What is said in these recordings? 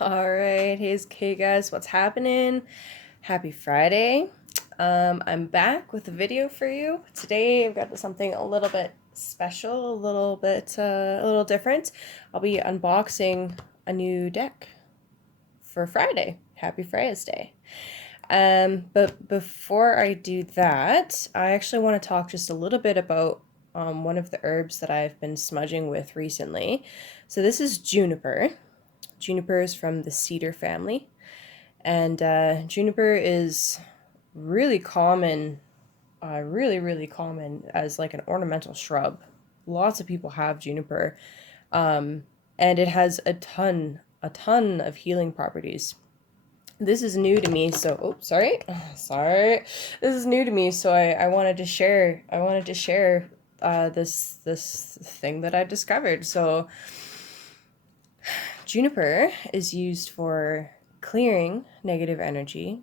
All right, hey guys, what's happening? Happy Friday. I'm back with a video for you. Today I've got something a little bit special, a little different. I'll be unboxing a new deck for Friday. Happy Friday's Day. But before I do that, I actually want to talk just a little bit about one of the herbs that I've been smudging with recently. So this is juniper. Juniper is from the cedar family, and juniper is really common, really common as like an ornamental shrub. Lots of people have juniper, and it has a ton of healing properties. This is new to me, so sorry. This is new to me, so I wanted to share. I wanted to share this thing that I discovered. So juniper is used for clearing negative energy,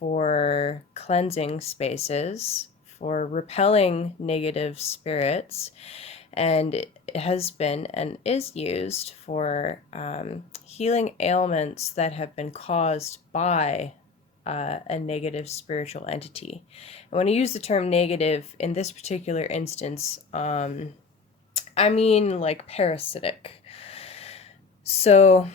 for cleansing spaces, for repelling negative spirits, and it has been and is used for healing ailments that have been caused by a negative spiritual entity. And when I use the term negative in this particular instance, I mean like parasitic. So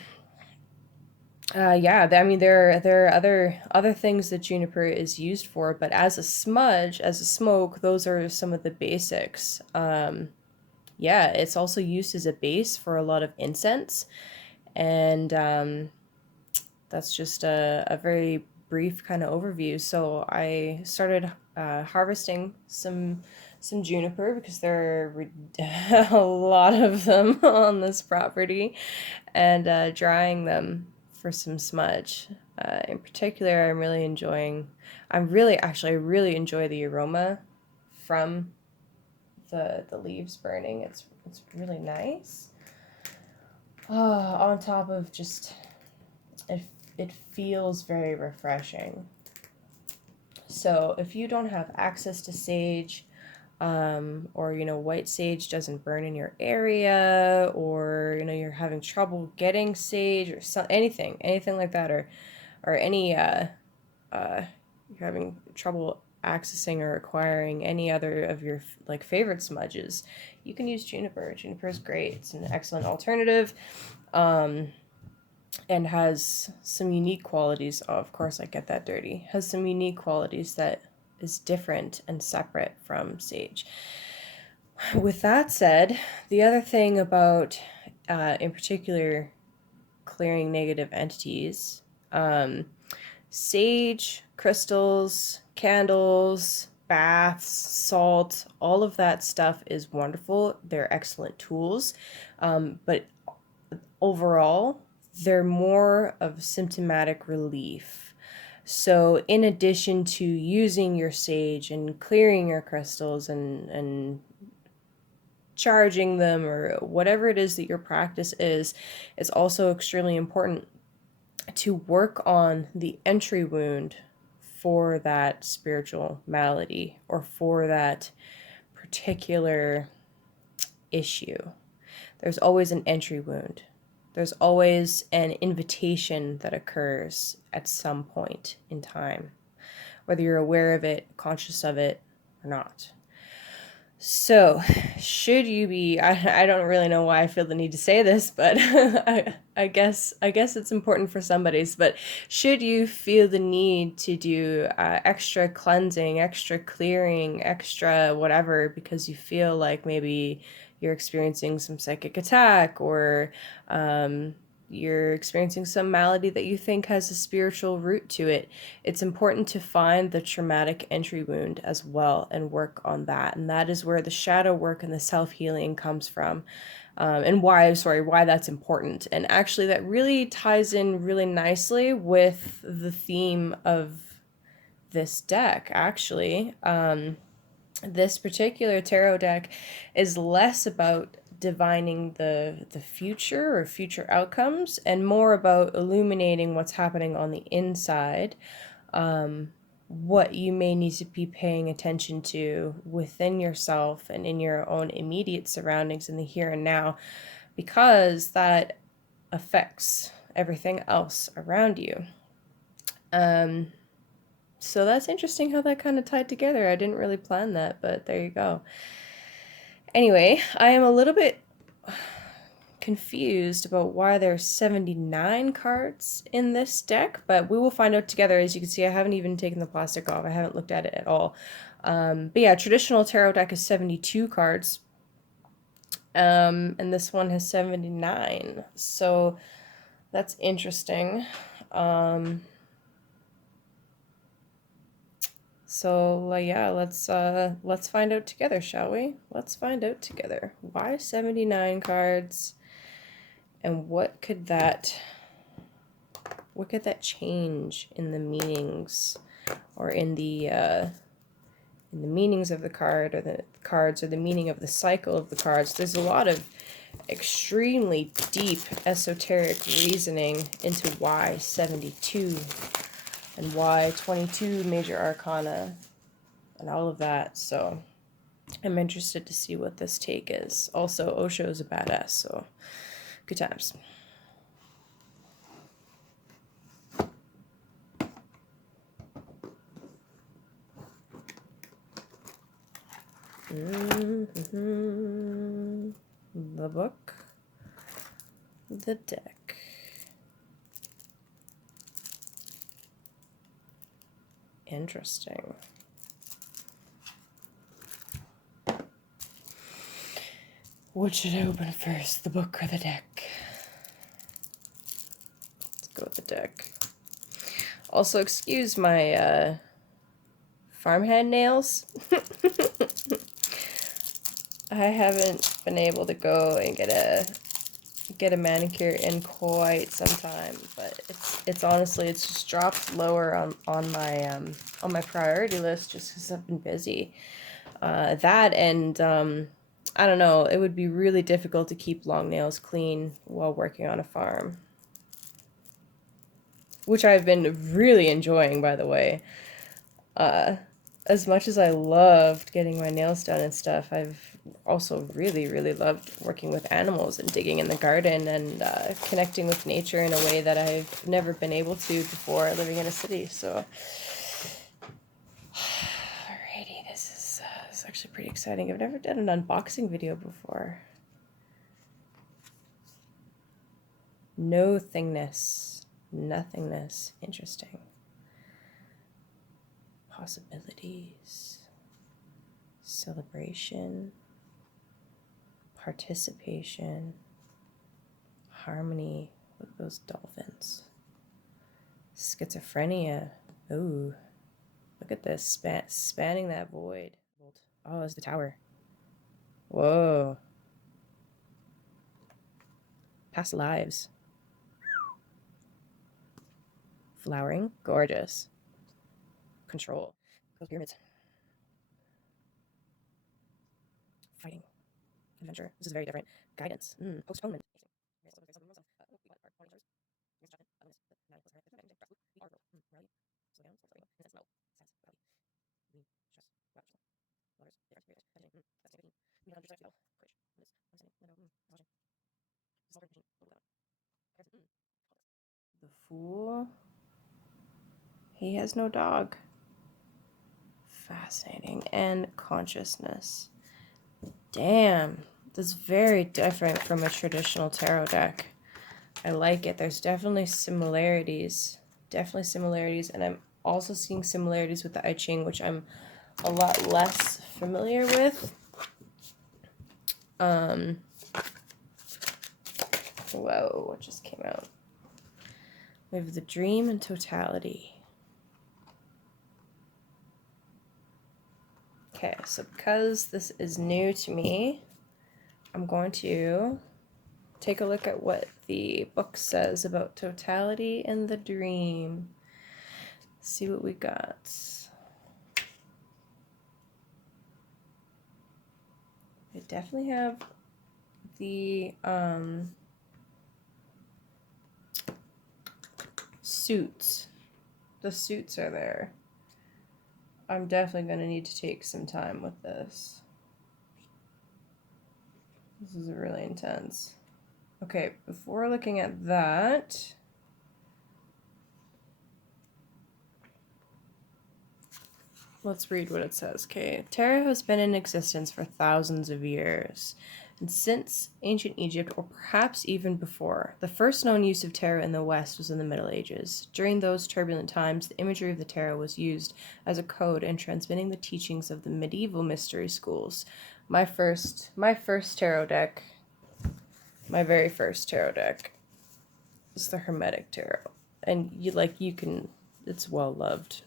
yeah, I mean there are other things that juniper is used for, but as a smudge, as a smoke, those are some of the basics. Yeah, it's also used as a base for a lot of incense, and that's just a very brief kind of overview. So I started harvesting some juniper because there are a lot of them on this property, and drying them for some smudge. In particular, I'm really enjoying. I really enjoy the aroma from the leaves burning. It's really nice. On top of just it, it feels very refreshing. So if you don't have access to sage, or white sage doesn't burn in your area, or you're having trouble getting sage or anything like that, or any you're having trouble accessing or acquiring any other of your like favorite smudges, you can use juniper. Juniper is great. It's an excellent alternative, and has some unique qualities. Oh, of course, I get that dirty. Has some unique qualities that is different and separate from sage. With that said, the other thing about, in particular, clearing negative entities, sage, crystals, candles, baths, salt, all of that stuff is wonderful. They're excellent tools. But overall, they're more of symptomatic relief. So, in addition to using your sage and clearing your crystals and charging them or whatever it is that your practice is, it's also extremely important to work on the entry wound for that spiritual malady or for that particular issue. There's always an entry wound. There's always an invitation that occurs at some point in time, whether you're aware of it, conscious of it, or not. So, should you be, I don't really know why I feel the need to say this, but I guess it's important for somebody's, but should you feel the need to do extra cleansing, extra clearing, extra whatever, because you feel like maybe you're experiencing some psychic attack, or you're experiencing some malady that you think has a spiritual root to it, it's important to find the traumatic entry wound as well and work on that. And that is where the shadow work and the self-healing comes from. And why that's important. And actually, that really ties in really nicely with the theme of this deck, actually. This particular tarot deck is less about divining the future or future outcomes, and more about illuminating what's happening on the inside, what you may need to be paying attention to within yourself and in your own immediate surroundings in the here and now, because that affects everything else around you. So that's interesting how that kind of tied together. I didn't really plan that, but there you go. Anyway, I am a little bit confused about why there's 79 cards in this deck, but we will find out together. As you can see, I haven't even taken the plastic off. I haven't looked at it at all. But yeah, traditional tarot deck is 72 cards. And this one has 79. So that's interesting. So yeah, let's find out together, shall we? Let's find out together. Why 79 cards? And what could that change in the meanings, or in the meanings of the card, or the cards, or the meaning of the cycle of the cards? There's a lot of extremely deep esoteric reasoning into why 72 and why 22 major arcana and all of that. So I'm interested to see what this take is. Also, Osho is a badass, so good times. The book, the deck. Interesting. What should I open first, the book or the deck? Let's go with the deck. Also, excuse my farmhand nails. I haven't been able to go and get a manicure in quite some time, but it's honestly, it's just dropped lower on my priority list just because I've been busy. That and I don't know, it would be really difficult to keep long nails clean while working on a farm, which I've been really enjoying, by the way. As much as I loved getting my nails done and stuff, I've also really, really loved working with animals and digging in the garden and connecting with nature in a way that I've never been able to before living in a city. So, alrighty, this is actually pretty exciting. I've never done an unboxing video before. No thingness, nothingness. Interesting. Possibilities, celebration, participation, harmony. Look at those dolphins. Schizophrenia. Ooh, look at this, spanning that void. Oh, it's the tower. Whoa. Past lives. Flowering. Gorgeous. Control. Those pyramids. Fighting. Adventure. This is very different. Guidance. Postponement. The Fool. He has no dog. Fascinating. And consciousness. Damn. That's very different from a traditional tarot deck. I like it. There's definitely similarities. Definitely similarities. And I'm also seeing similarities with the I Ching, which I'm a lot less familiar with. Whoa, what just came out? We have the dream and totality. Okay, so because this is new to me, I'm going to take a look at what the book says about totality and the dream. See what we got. I definitely have the suits. The suits are there. I'm definitely going to need to take some time with this. This is really intense. Okay, before looking at that, Let's read what it says. Okay. Tarot has been in existence for thousands of years. And since ancient Egypt, or perhaps even before, the first known use of tarot in the West was in the Middle Ages. During those turbulent times, the imagery of the tarot was used as a code in transmitting the teachings of the medieval mystery schools. My tarot deck, my very first tarot deck, is the Hermetic Tarot. And it's well loved.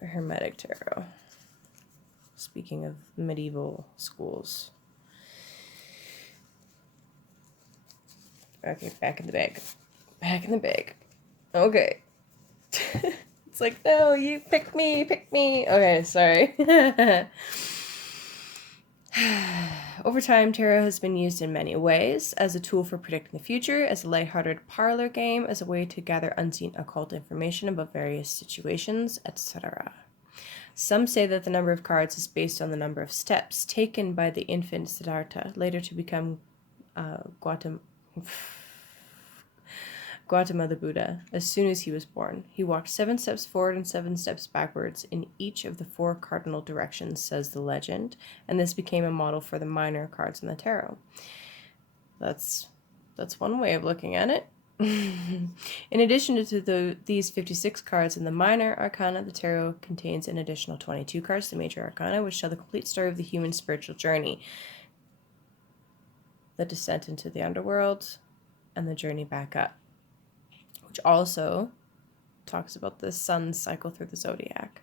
A Hermetic Tarot. Speaking of medieval schools. Okay, back in the bag. Back in the bag. Okay. It's like, no, you pick me. Okay, sorry. Over time, tarot has been used in many ways, as a tool for predicting the future, as a lighthearted parlor game, as a way to gather unseen occult information about various situations, etc. Some say that the number of cards is based on the number of steps taken by the infant Siddhartha, later to become Gautama the Buddha, as soon as he was born. He walked 7 steps forward and 7 steps backwards in each of the 4 cardinal directions, says the legend, and this became a model for the minor cards in the tarot. That's one way of looking at it. In addition to these 56 cards in the minor arcana, the tarot contains an additional 22 cards, the major arcana, which tell the complete story of the human spiritual journey, the descent into the underworld, and the journey back up, which also talks about the sun's cycle through the zodiac.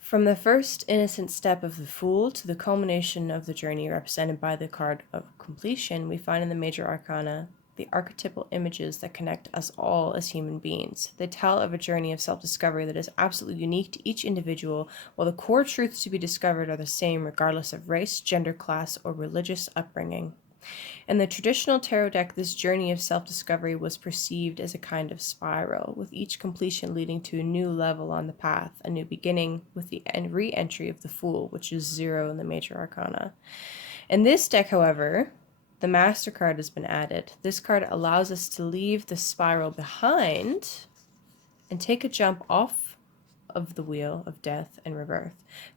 From the first innocent step of the Fool to the culmination of the journey represented by the card of completion, we find in the major arcana the archetypal images that connect us all as human beings. They tell of a journey of self-discovery that is absolutely unique to each individual, while the core truths to be discovered are the same regardless of race, gender, class, or religious upbringing. In the traditional tarot deck, this journey of self-discovery was perceived as a kind of spiral, with each completion leading to a new level on the path, a new beginning, with the re-entry of the Fool, which is 0 in the major arcana. In this deck, however, the Master card has been added. This card allows us to leave the spiral behind and take a jump off of the wheel of death and rebirth.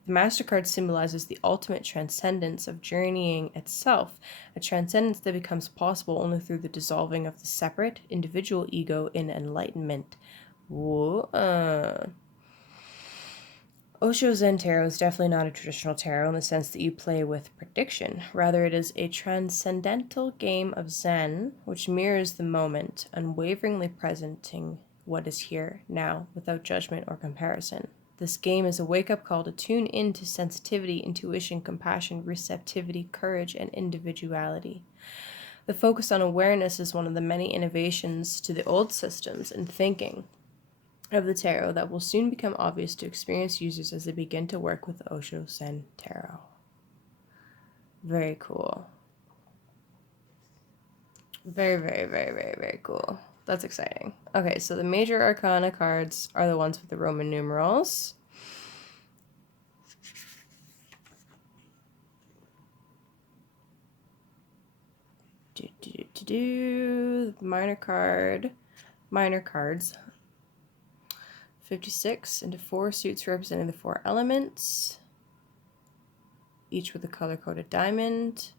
The Master card symbolizes the ultimate transcendence of journeying itself, a transcendence that becomes possible only through the dissolving of the separate, individual ego in enlightenment. Osho Zen Tarot is definitely not a traditional tarot in the sense that you play with prediction. Rather, it is a transcendental game of Zen, which mirrors the moment, unwaveringly presenting what is here, now, without judgment or comparison. This game is a wake-up call to tune into sensitivity, intuition, compassion, receptivity, courage, and individuality. The focus on awareness is one of the many innovations to the old systems and thinking of the tarot that will soon become obvious to experienced users as they begin to work with the Osho Zen Tarot. Very cool. Very, very, very, very, very cool. That's exciting. Okay, so the major arcana cards are the ones with the Roman numerals. Minor cards. 56 into 4 suits representing the 4 elements, each with a color-coded diamond,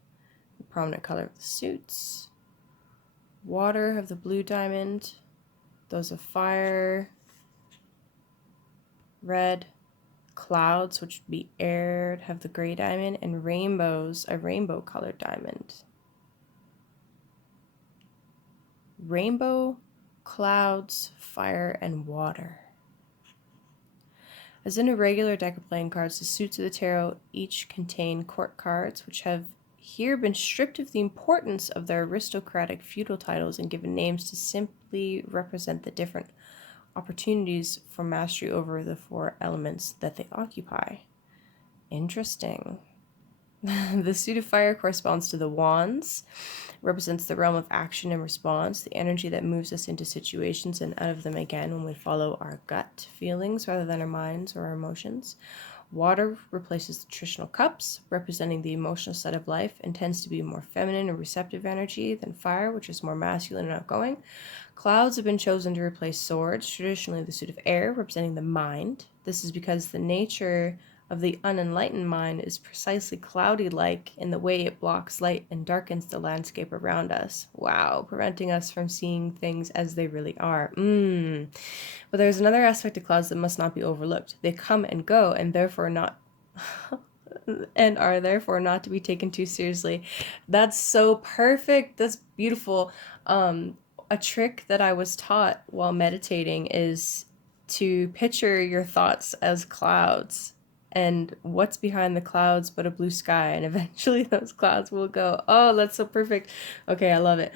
the prominent color of the suits. Water have the blue diamond, those of fire, red. Clouds, which would be air, have the gray diamond, and rainbows, a rainbow-colored diamond. Rainbow, clouds, fire, and water. As in a regular deck of playing cards, the suits of the tarot each contain court cards, which have here been stripped of the importance of their aristocratic feudal titles and given names to simply represent the different opportunities for mastery over the 4 elements that they occupy. Interesting. The suit of fire corresponds to the wands, represents the realm of action and response, the energy that moves us into situations and out of them again when we follow our gut feelings rather than our minds or our emotions. Water replaces the traditional cups, representing the emotional side of life, and tends to be more feminine and receptive energy than fire, which is more masculine and outgoing. Clouds have been chosen to replace swords, traditionally the suit of air, representing the mind. This is because the nature of the unenlightened mind is precisely cloudy-like in the way it blocks light and darkens the landscape around us. Wow, preventing us from seeing things as they really are. But there's another aspect of clouds that must not be overlooked. They come and go, and therefore not and are therefore not to be taken too seriously. That's so perfect. That's beautiful. A trick that I was taught while meditating is to picture your thoughts as clouds, and what's behind the clouds but a blue sky, and eventually those clouds will go. Oh, that's so perfect. Okay, I love it.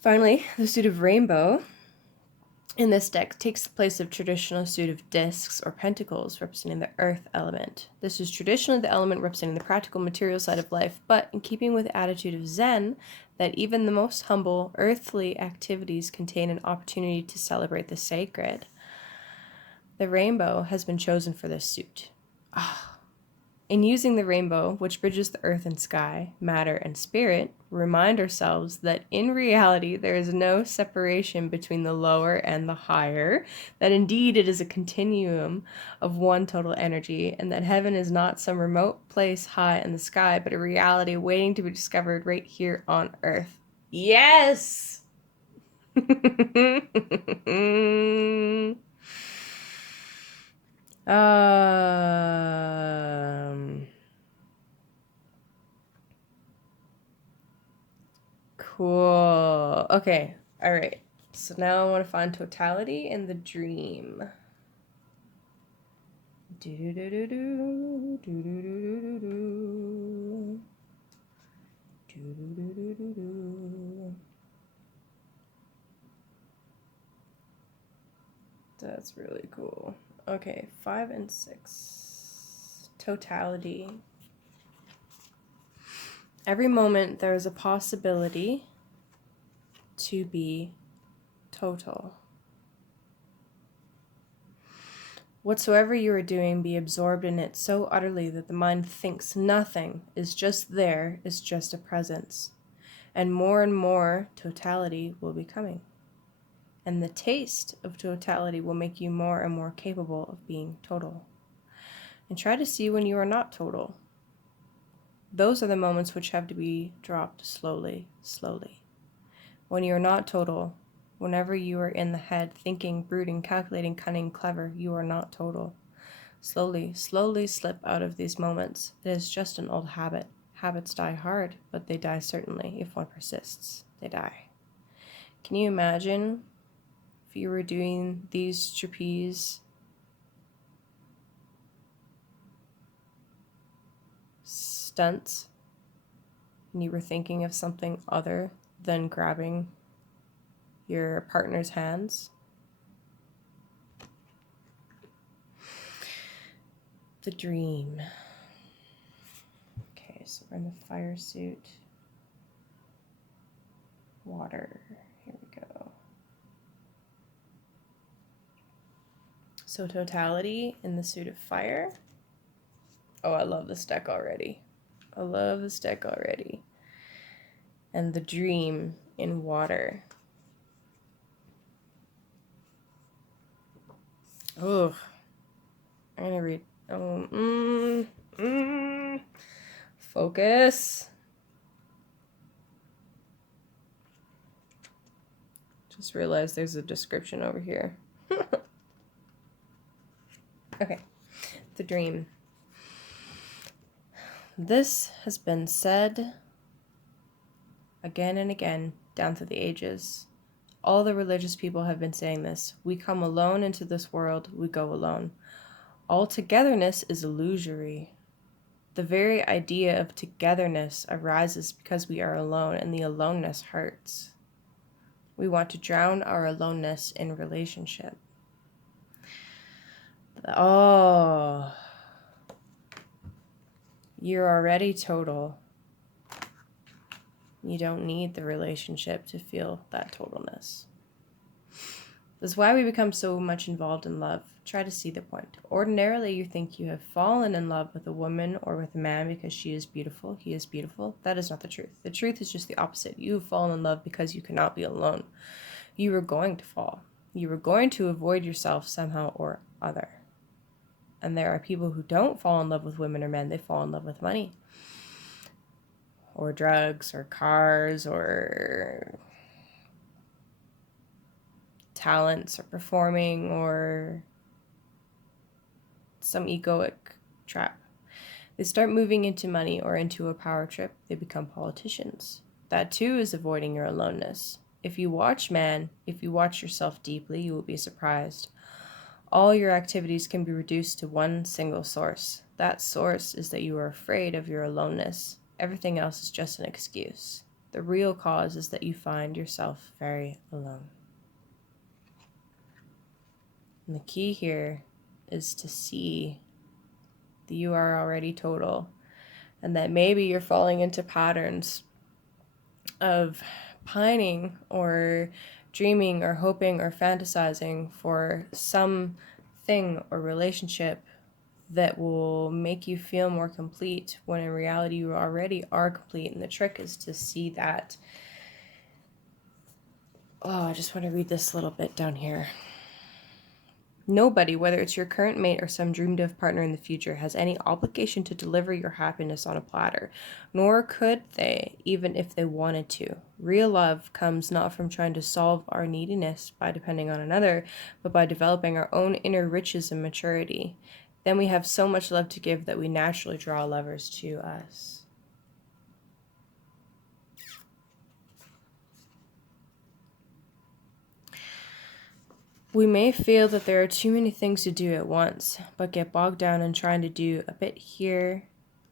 Finally, the suit of rainbow in this deck takes the place of traditional suit of discs or pentacles representing the earth element. This is traditionally the element representing the practical material side of life, but in keeping with the attitude of Zen, that even the most humble earthly activities contain an opportunity to celebrate the sacred. The rainbow has been chosen for this suit. In using the rainbow, which bridges the earth and sky, matter and spirit, remind ourselves that in reality there is no separation between the lower and the higher, that indeed it is a continuum of one total energy, and that heaven is not some remote place high in the sky, but a reality waiting to be discovered right here on earth. Yes! Cool. Okay. All right. So now I want to find totality in the dream. Do-do-do-do-do. Do-do-do-do-do. Do-do-do-do-do. That's really cool. Okay, 5 and 6. Totality. Every moment there is a possibility to be total. Whatsoever you are doing, be absorbed in it so utterly that the mind thinks nothing is just there, is just a presence. And more totality will be coming. And the taste of totality will make you more and more capable of being total. And try to see when you are not total. Those are the moments which have to be dropped slowly, slowly. When you are not total, whenever you are in the head, thinking, brooding, calculating, cunning, clever, you are not total. Slowly, slowly slip out of these moments. It is just an old habit. Habits die hard, but they die certainly. If one persists, they die. Can you imagine if you were doing these trapeze stunts and you were thinking of something other than grabbing your partner's hands? The dream. Okay, so we're in the fire suit. Water. Here we go. So totality in the suit of fire. Oh, I love this deck already. I love this deck already. And the dream in water. Oh, I'm gonna read. Focus. Just realized there's a description over here. Okay, the dream. This has been said again and again down through the ages. All the religious people have been saying this. We come alone into this world, we go alone. All togetherness is illusory. The very idea of togetherness arises because we are alone, and the aloneness hurts. We want to drown our aloneness in relationship. Oh, you're already total. You don't need the relationship to feel that totalness. That's why we become so much involved in love. Try to see the point. Ordinarily, you think you have fallen in love with a woman or with a man because she is beautiful, he is beautiful. That is not the truth. The truth is just the opposite. You have fallen in love because you cannot be alone. You were going to fall. You were going to avoid yourself somehow or other. And there are people who don't fall in love with women or men. They fall in love with money or drugs or cars or talents or performing or some egoic trap. They start moving into money or into a power trip. They become politicians. That too is avoiding your aloneness. If you watch yourself deeply, you will be surprised. All your activities can be reduced to one single source. That source is that you are afraid of your aloneness. Everything else is just an excuse. The real cause is that you find yourself very alone. And the key here is to see that you are already total, and that maybe you're falling into patterns of pining or dreaming or hoping or fantasizing for some thing or relationship that will make you feel more complete, when in reality you already are complete. And the trick is to see that. Oh, I just want to read this little bit down here. Nobody, whether it's your current mate or some dreamed of partner in the future, has any obligation to deliver your happiness on a platter, nor could they, even if they wanted to. Real love comes not from trying to solve our neediness by depending on another, but by developing our own inner riches and maturity. Then we have so much love to give that we naturally draw lovers to us. We may feel that there are too many things to do at once, but get bogged down in trying to do a bit here,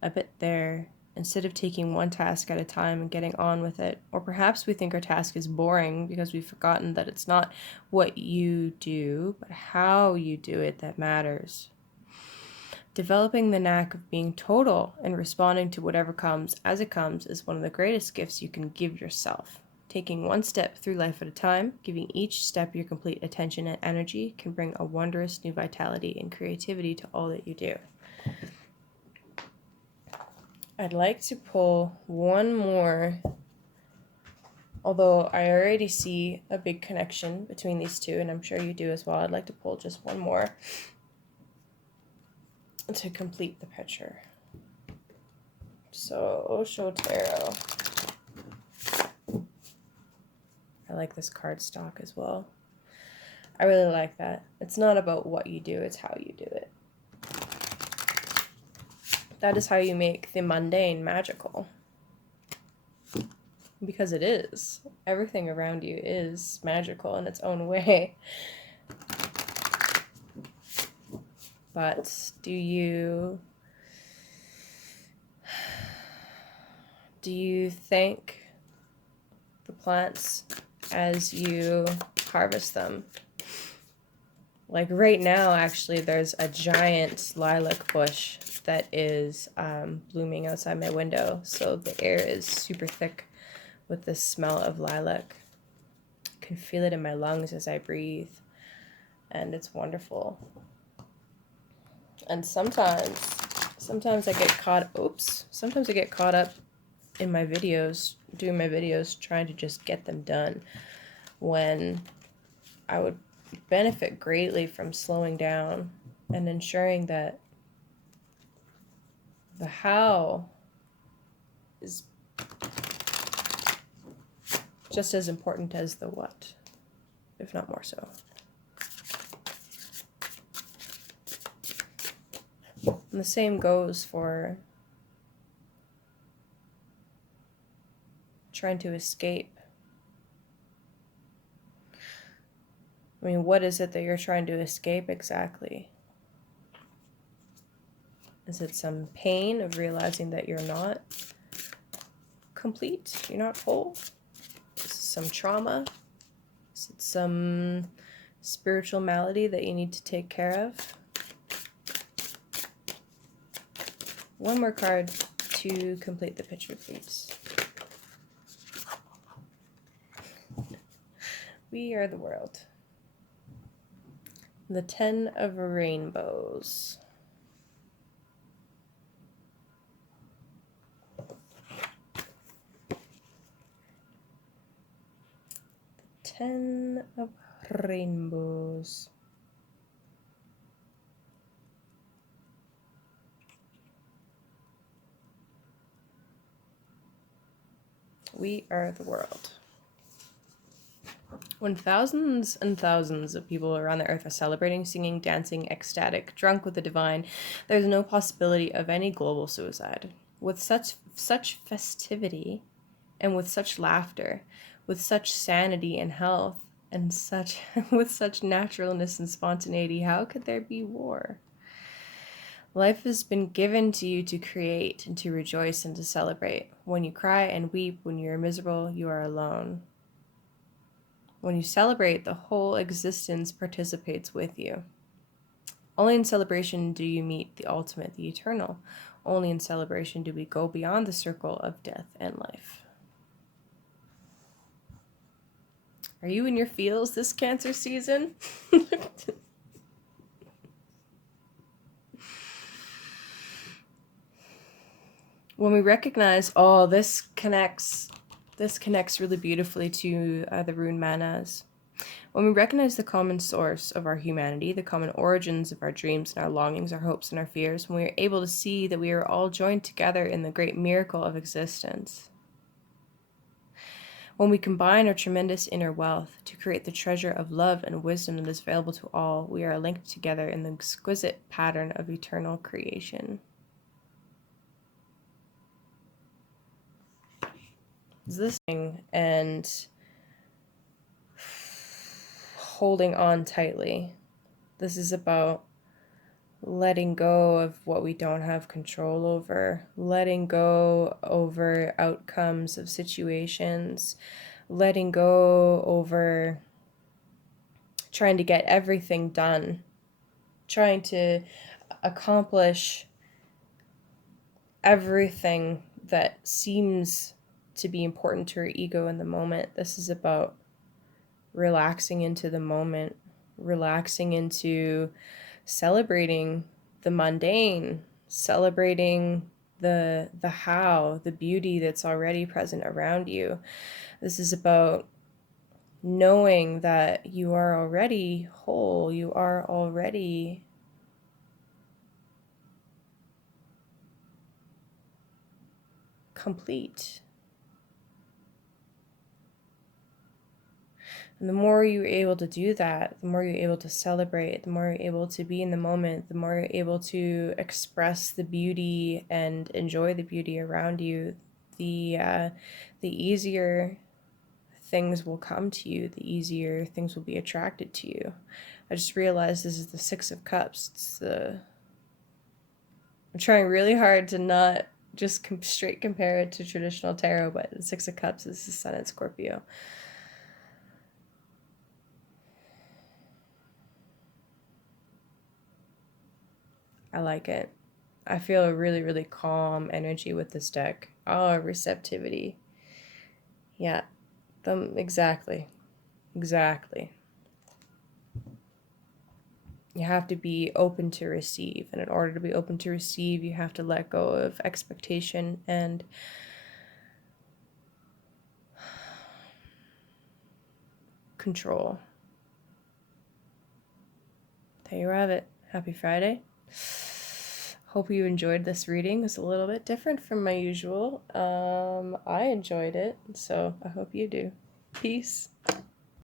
a bit there, instead of taking one task at a time and getting on with it. Or perhaps we think our task is boring because we've forgotten that it's not what you do, but how you do it that matters. Developing the knack of being total and responding to whatever comes as it comes is one of the greatest gifts you can give yourself. Taking one step through life at a time, giving each step your complete attention and energy can bring a wondrous new vitality and creativity to all that you do. I'd like to pull one more, although I already see a big connection between these two, and I'm sure you do as well. I'd like to pull just one more to complete the picture. So, Osho Tarot. I like this cardstock as well. I really like that. It's not about what you do, it's how you do it. That is how you make the mundane magical. Because it is. Everything around you is magical in its own way. But do you thank the plants as you harvest them? Like right now, actually, there's a giant lilac bush that is blooming outside my window. So the air is super thick with the smell of lilac. I can feel it in my lungs as I breathe. And it's wonderful. And sometimes I get caught up in my videos, doing my videos, trying to just get them done, when I would benefit greatly from slowing down and ensuring that the how is just as important as the what, if not more so. And the same goes for trying to escape. I mean, what is it that you're trying to escape exactly? Is it some pain of realizing that you're not complete? You're not whole? Is it some trauma? Is it some spiritual malady that you need to take care of? One more card to complete the picture, please. We are the world. The 10 of Rainbows. The 10 of Rainbows. We are the world. When thousands and thousands of people around the earth are celebrating, singing, dancing, ecstatic, drunk with the divine, there is no possibility of any global suicide. With such festivity, and with such laughter, with such sanity and health, and such with such naturalness and spontaneity, how could there be war? Life has been given to you to create and to rejoice and to celebrate. When you cry and weep, when you are miserable, you are alone. When you celebrate, the whole existence participates with you. Only in celebration do you meet the ultimate, the eternal. Only in celebration do we go beyond the circle of death and life. Are you in your feels this Cancer season? When we recognize, oh, this connects really beautifully to the rune manas. When we recognize the common source of our humanity, the common origins of our dreams and our longings, our hopes and our fears, when we are able to see that we are all joined together in the great miracle of existence, when we combine our tremendous inner wealth to create the treasure of love and wisdom that is available to all, we are linked together in the exquisite pattern of eternal creation. This thing and holding on tightly. This is about letting go of what we don't have control over, letting go over outcomes of situations, letting go over trying to get everything done, trying to accomplish everything that seems to be important to our ego in the moment. This is about relaxing into the moment, relaxing into celebrating the mundane, celebrating the how, the beauty that's already present around you. This is about knowing that you are already whole, you are already complete. And the more you're able to do that, the more you're able to celebrate, the more you're able to be in the moment, the more you're able to express the beauty and enjoy the beauty around you, the easier things will come to you, the easier things will be attracted to you. I just realized this is the Six of Cups. I'm trying really hard to not just straight compare it to traditional tarot, but the Six of Cups is the Sun in Scorpio. I like it. I feel a really, really calm energy with this deck. Oh, receptivity. Yeah, exactly. Exactly. You have to be open to receive. And in order to be open to receive, you have to let go of expectation and control. There you have it. Happy Friday. Hope you enjoyed this reading. It's a little bit different from my usual. I enjoyed it, so I hope you do. Peace.